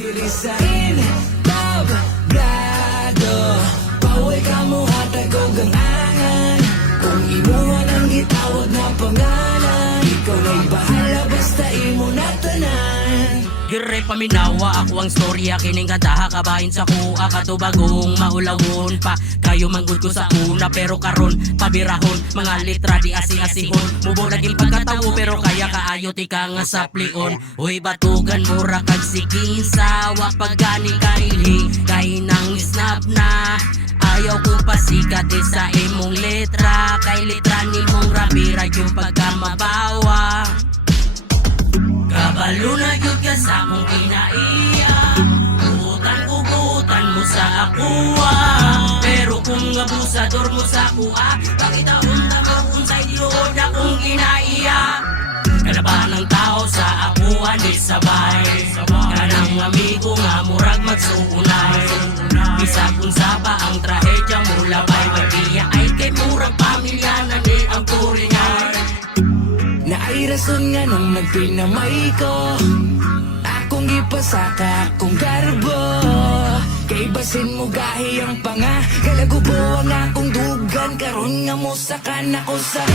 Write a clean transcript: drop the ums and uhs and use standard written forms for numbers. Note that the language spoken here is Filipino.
Diri sa entablado, paway ka mo hatag o gangangan. Kung imuha ng gitawag na pangalan, ikaw na'y bahala basta imo na tanan. Dire paminawa ako ang storya kining kantaha kabahin sa kuha katubagong maulawon pa kayo manggod ko sa una pero karon pabirahon mga litra di asi-asihon mubo naging pagkatawo pero kaya kaayo ti ka nga saplion. Uy batugan mura kag sikinsa wa pagani kaili kay nang snap na ayaw kong pasikat sa imong letra kay litra nimong rabira yung pagkamabawa. Kabalo na yun ka sa akong kinaiya, ugutan mo sa akuha. Pero kung abusador mo sa kuha, pakitaon na mo kung sa'y yun akong kinaiya. Kalaban ng tao sa akuha ni sabay, kanang amigo nga murag magsuunay. Bisa kung saba ang trahedya mo labay, magiya ay kay murag pamilya na ni ang turinay. Na ay rason nga nung nagpinamay ko, akong ipasaka akong garbo. Kay basin mo gahi ang panga, kalagubo ang akong dugan. Karon nga mo sakan ako sa